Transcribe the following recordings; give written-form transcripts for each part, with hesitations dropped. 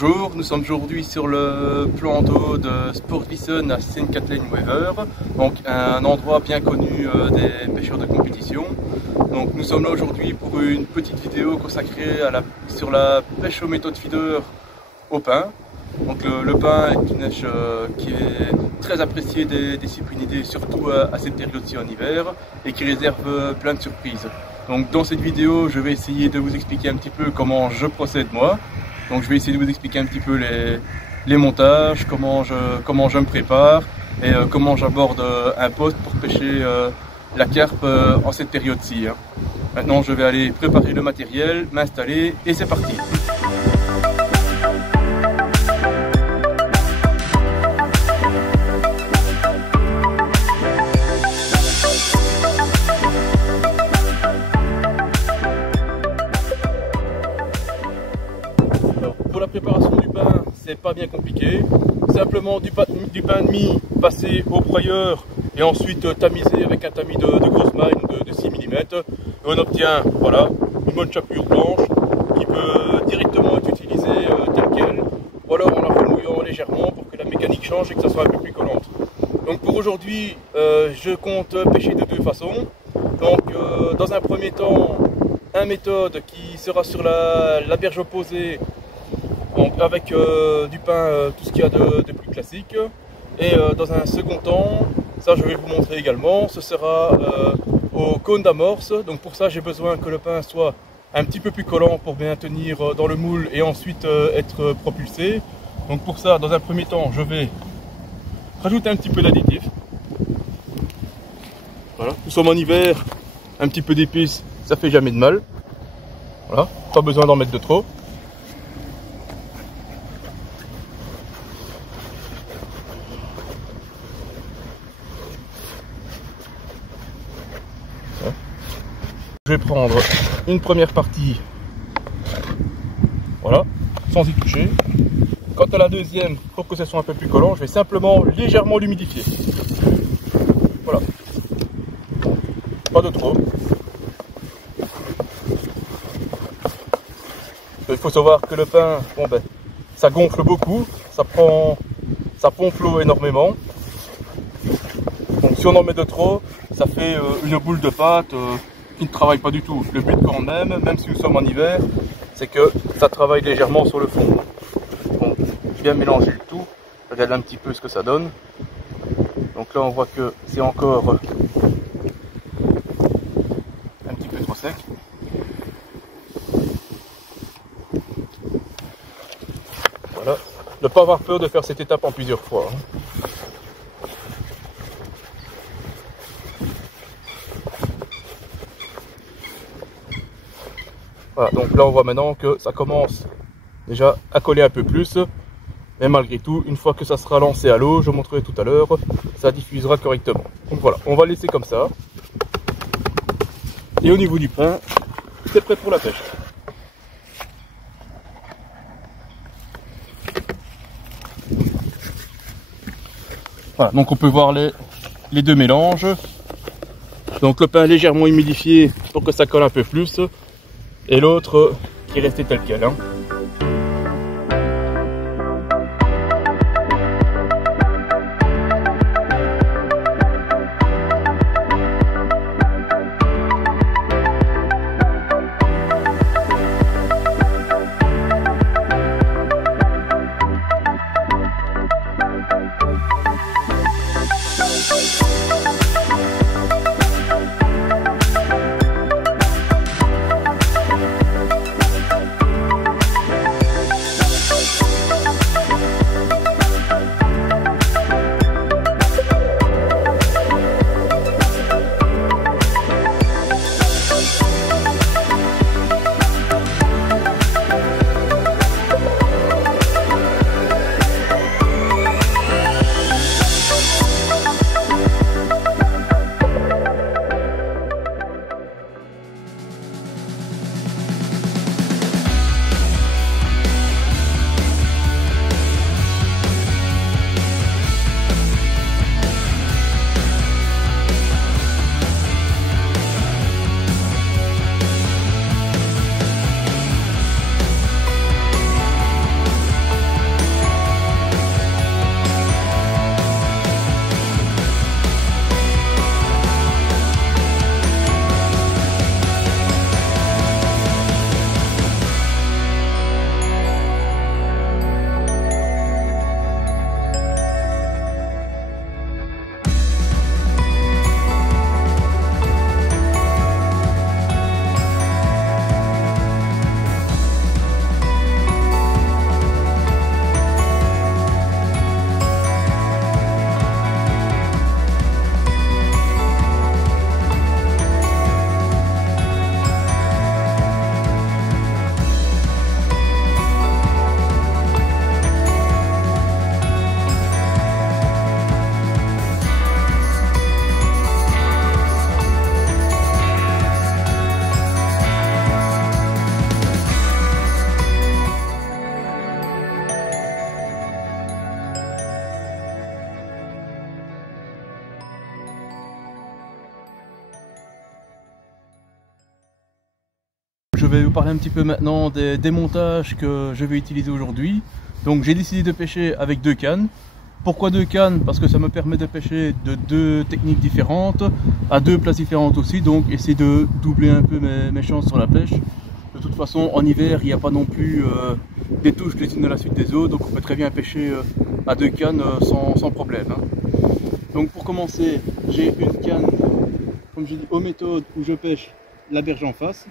Bonjour, nous sommes aujourd'hui sur le plan d'eau de Sportvissen à Sint-Katleen-Wever, donc un endroit bien connu des pêcheurs de compétition. Donc nous sommes là aujourd'hui pour une petite vidéo consacrée sur la pêche aux méthodes feeder au pain. Donc le pain est une pêche qui est très appréciée des cyprinidés, surtout à cette période-ci en hiver, et qui réserve plein de surprises. Donc dans cette vidéo, je vais essayer de vous expliquer un petit peu comment je procède moi. Donc je vais essayer de vous expliquer un petit peu les montages, comment je me prépare et comment j'aborde un poste pour pêcher la carpe en cette période-ci. Maintenant je vais aller préparer le matériel, m'installer et c'est parti. Pour la préparation du pain, c'est pas bien compliqué. Simplement du pain de mie passé au broyeur et ensuite tamisé avec un tamis de grosse maille de 6 mm. Et on obtient voilà, une bonne chapelure blanche qui peut directement être utilisée telle qu'elle, ou alors en la remouillant légèrement pour que la mécanique change et que ça soit un peu plus collante. Donc pour aujourd'hui, je compte pêcher de deux façons. Donc dans un premier temps, une méthode qui sera sur la berge opposée. Donc avec du pain, tout ce qu'il y a de plus classique. Et dans un second temps, ça je vais vous montrer également, ce sera au cône d'amorce. Donc pour ça j'ai besoin que le pain soit un petit peu plus collant pour bien tenir dans le moule et ensuite être propulsé. Donc pour ça, dans un premier temps, je vais rajouter un petit peu d'additif. Voilà, nous sommes en hiver, un petit peu d'épices, ça fait jamais de mal. Voilà, pas besoin d'en mettre de trop. Je vais prendre une première partie, voilà, sans y toucher. Quant à la deuxième, pour que ce soit un peu plus collant, je vais simplement légèrement l'humidifier. Voilà, pas de trop. Il faut savoir que le pain, bon ben, ça gonfle beaucoup, ça pompe l'eau énormément. Donc si on en met de trop, ça fait une boule de pâte qui ne travaille pas du tout. Le but quand même si nous sommes en hiver, c'est que ça travaille légèrement sur le fond. Donc bien mélanger le tout, regarde un petit peu ce que ça donne. Donc là on voit que c'est encore un petit peu trop sec. Voilà, ne pas avoir peur de faire cette étape en plusieurs fois. Voilà, donc là on voit maintenant que ça commence déjà à coller un peu plus, mais malgré tout, une fois que ça sera lancé à l'eau, je montrerai tout à l'heure, ça diffusera correctement. Donc voilà, on va laisser comme ça. Et au niveau du pain, c'est prêt pour la pêche. Voilà, donc on peut voir les deux mélanges. Donc le pain légèrement humidifié pour que ça colle un peu plus. Et l'autre qui est resté tel quel. je vais vous parler un petit peu maintenant des montages que je vais utiliser aujourd'hui. Donc j'ai décidé de pêcher avec 2 cannes. Pourquoi 2 cannes? Parce que ça me permet de pêcher de 2 techniques différentes, à 2 places différentes aussi, donc essayer de doubler un peu mes chances sur la pêche. De toute façon, en hiver, il n'y a pas non plus des touches les unes de la suite des autres, donc on peut très bien pêcher à 2 cannes sans problème. Hein. Donc pour commencer, j'ai une canne, comme je dis, aux méthodes où je pêche la berge en face.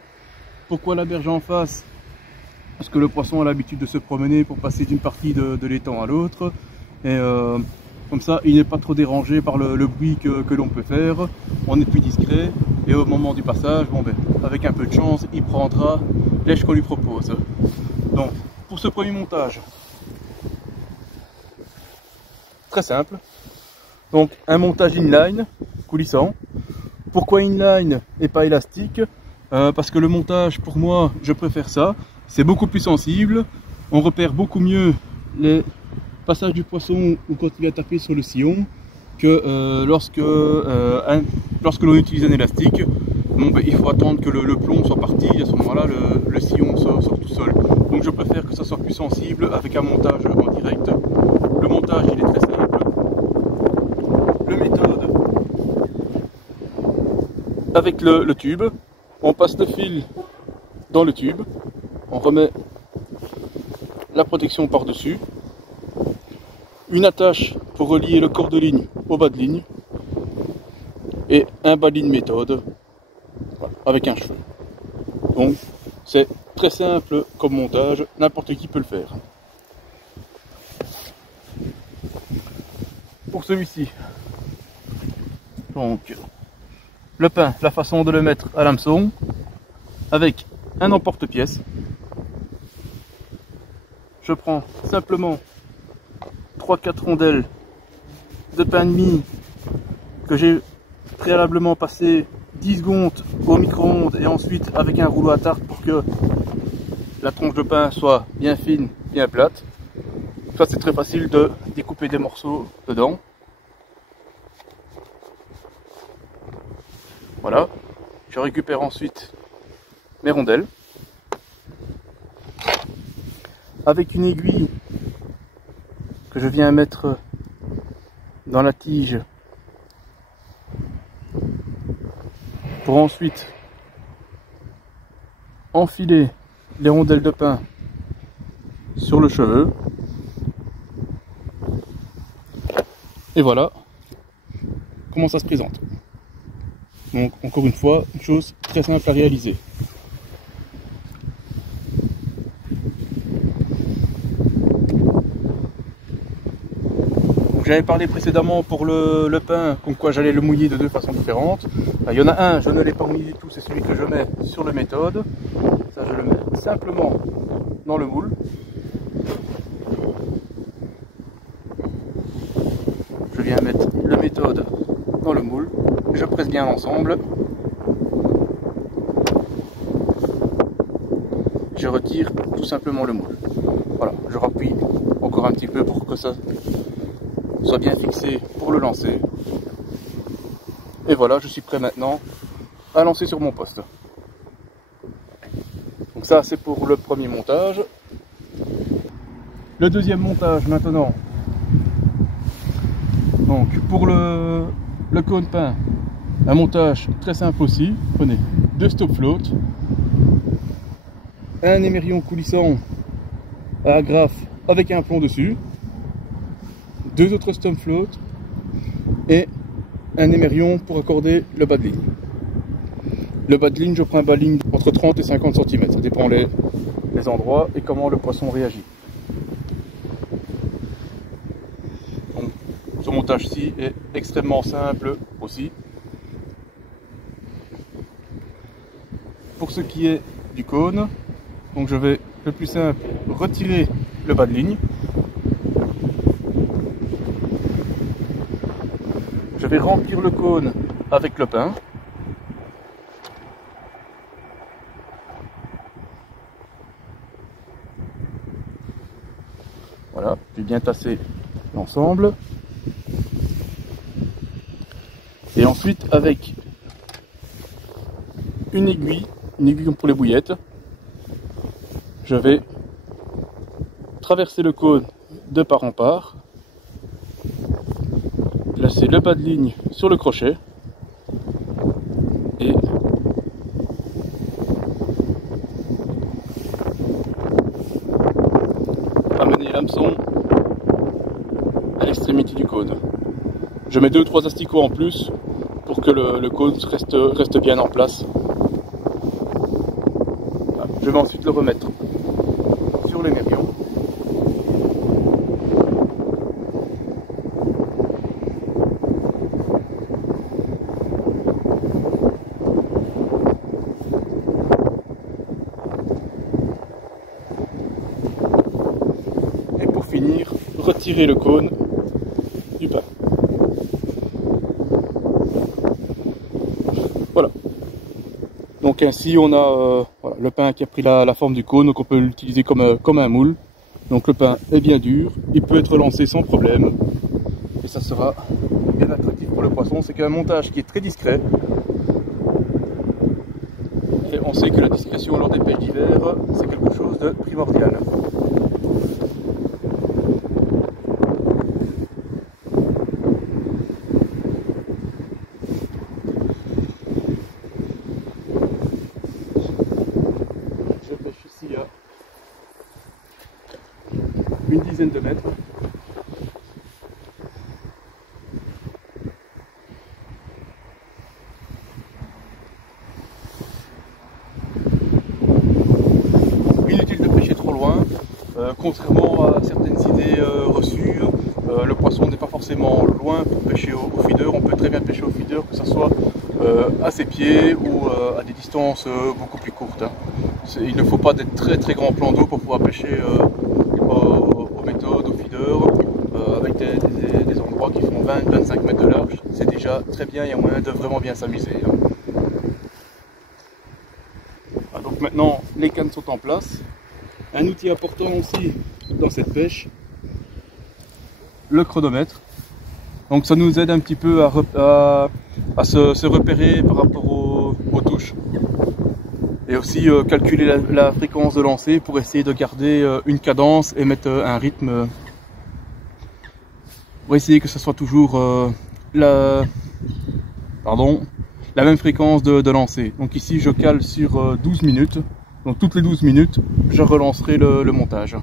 Pourquoi la berge en face? Parce que le poisson a l'habitude de se promener pour passer d'une partie de l'étang à l'autre. Et comme ça, il n'est pas trop dérangé par le bruit que l'on peut faire. On est plus discret. Et au moment du passage, bon ben, avec un peu de chance, il prendra l'èche qu'on lui propose. Donc, pour ce premier montage, très simple. Donc, un montage inline, coulissant. Pourquoi inline et pas élastique? Parce que le montage, pour moi, je préfère ça. C'est beaucoup plus sensible. On repère beaucoup mieux les passages du poisson ou quand il vient taper sur le sillon que lorsque l'on utilise un élastique. Bon, ben, il faut attendre que le plomb soit parti et à ce moment-là le sillon sort tout seul. Donc je préfère que ça soit plus sensible avec un montage en direct. Le montage il est très simple. Le méthode avec le tube, on passe le fil dans le tube, on remet la protection par-dessus, une attache pour relier le corps de ligne au bas de ligne et un bas de ligne méthode avec un cheveu. Donc c'est très simple comme montage, n'importe qui peut le faire. Pour celui-ci, donc le pain, la façon de le mettre à l'hameçon avec un emporte-pièce. Je prends simplement 3-4 rondelles de pain de mie que j'ai préalablement passé 10 secondes au micro-ondes et ensuite avec un rouleau à tarte pour que la tranche de pain soit bien fine, bien plate. Ça c'est très facile de découper des morceaux dedans. Voilà, je récupère ensuite mes rondelles avec une aiguille que je viens mettre dans la tige pour ensuite enfiler les rondelles de pain sur le cheveu. Et voilà comment ça se présente. Donc encore une fois, une chose très simple à réaliser. J'avais parlé précédemment pour le pain, comme quoi j'allais le mouiller de 2 façons différentes. Il y en a un, je ne l'ai pas mouillé du tout, c'est celui que je mets sur le méthode. Ça, je le mets simplement dans le moule. Je viens mettre le méthode dans le moule. Je presse bien l'ensemble. Je retire tout simplement le moule. Voilà, je rappuie encore un petit peu pour que ça soit bien fixé pour le lancer. Et voilà, je suis prêt maintenant à lancer sur mon poste. Donc ça c'est pour le premier montage. Le deuxième montage maintenant. Donc pour le cône pain, un montage très simple aussi. Prenez 2 stop float, un émerillon coulissant à agrafe avec un plomb dessus, 2 autres stop float et un émerillon pour accorder le bas de ligne. Le bas de ligne, je prends un bas de ligne entre 30 et 50 cm, ça dépend les endroits et comment le poisson réagit. Donc, ce montage-ci est extrêmement simple aussi. Pour ce qui est du cône, donc je vais le plus simple retirer le bas de ligne. Je vais remplir le cône avec le pain. Voilà, j'ai bien tassé l'ensemble. Et ensuite avec une aiguille comme pour les bouillettes, je vais traverser le cône de part en part, placer le bas de ligne sur le crochet et amener l'hameçon à l'extrémité du cône. Je mets 2 ou 3 asticots en plus pour que le cône reste bien en place. Voilà. Je vais ensuite le remettre sur les mérions. Et pour finir, retirer le cône du pain. Voilà. Donc ainsi on a voilà, le pain qui a pris la forme du cône, donc on peut l'utiliser comme un moule. Donc le pain est bien dur, il peut être lancé sans problème et ça sera bien attractif pour le poisson. C'est un montage qui est très discret et on sait que la discrétion lors des pêches d'hiver c'est quelque chose de primordial. Je pêche ici à une dizaine de mètres. Inutile de pêcher trop loin, contrairement à certaines idées reçues, le poisson n'est pas forcément loin pour pêcher au feeder. On peut très bien pêcher au feeder, que ce soit à ses pieds ou à des distances beaucoup plus courtes. Hein. Il ne faut pas d'être très grands plans d'eau pour pouvoir pêcher aux méthodes, au feeder, avec des endroits qui font 20-25 mètres de large. C'est déjà très bien, il y a moyen de vraiment bien s'amuser. Hein. Ah, donc maintenant les cannes sont en place. Un outil important aussi dans cette pêche, le chronomètre. Donc ça nous aide un petit peu à se repérer par rapport aux touches. Et aussi calculer la fréquence de lancer pour essayer de garder une cadence et mettre un rythme. Pour essayer que ce soit toujours la même fréquence de lancer. Donc ici je cale sur 12 minutes. Donc toutes les 12 minutes, je relancerai le montage.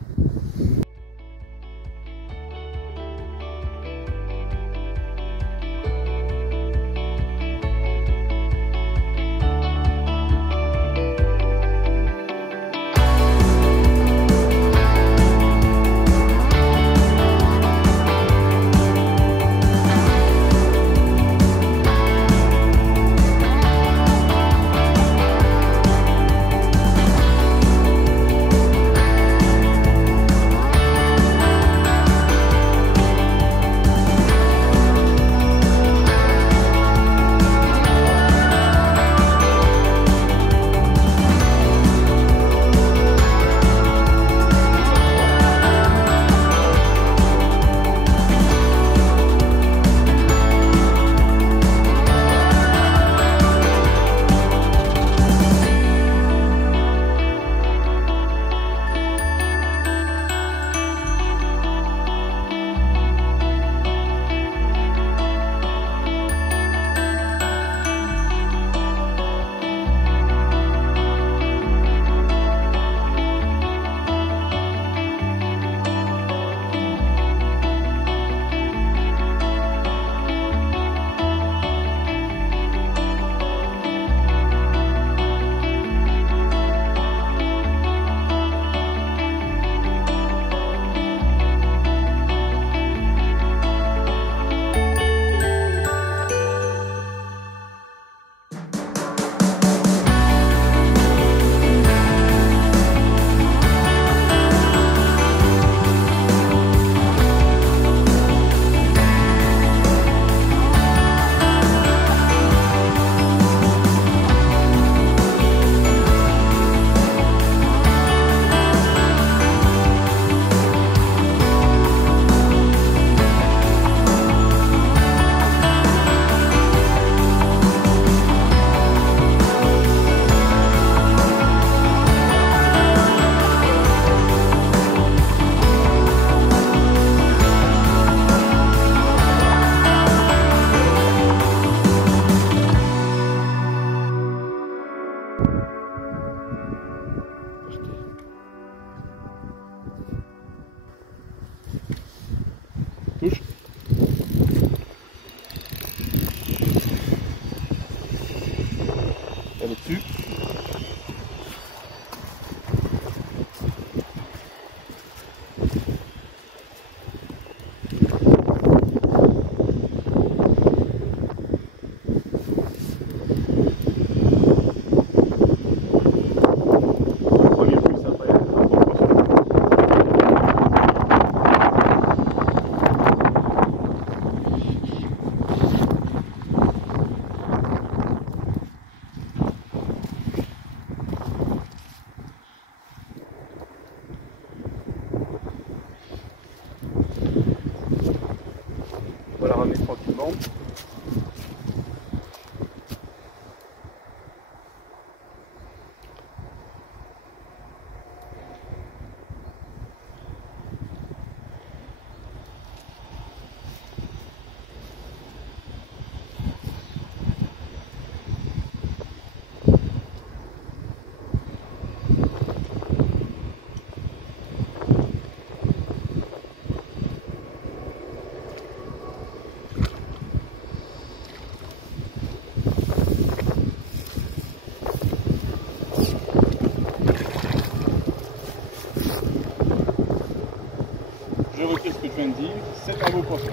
Je retire ce que je viens de dire, c'est un beau poisson.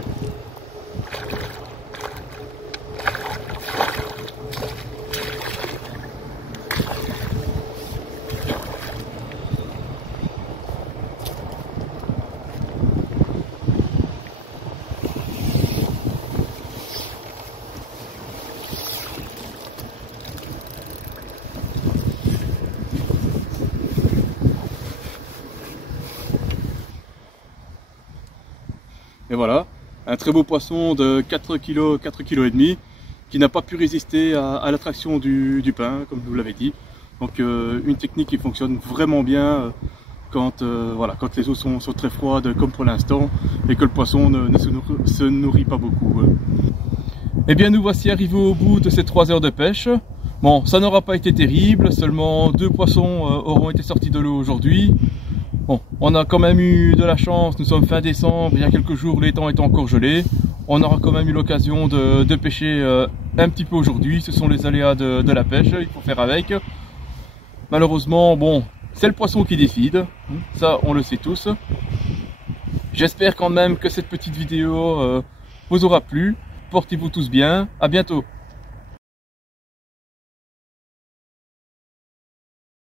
Et voilà, un très beau poisson de 4 kg, 4 kg et demi, qui n'a pas pu résister à l'attraction du pain, comme je vous l'avais dit. Donc une technique qui fonctionne vraiment bien quand les eaux sont très froides, comme pour l'instant, et que le poisson ne se nourrit pas beaucoup. Eh bien, nous voici arrivés au bout de ces 3 heures de pêche. Bon, ça n'aura pas été terrible, seulement 2 poissons auront été sortis de l'eau aujourd'hui. Bon, on a quand même eu de la chance, nous sommes fin décembre, il y a quelques jours les temps étaient encore gelés. On aura quand même eu l'occasion de pêcher un petit peu aujourd'hui, ce sont les aléas de la pêche, il faut faire avec. Malheureusement, bon, c'est le poisson qui décide, ça on le sait tous. J'espère quand même que cette petite vidéo vous aura plu, portez-vous tous bien, à bientôt.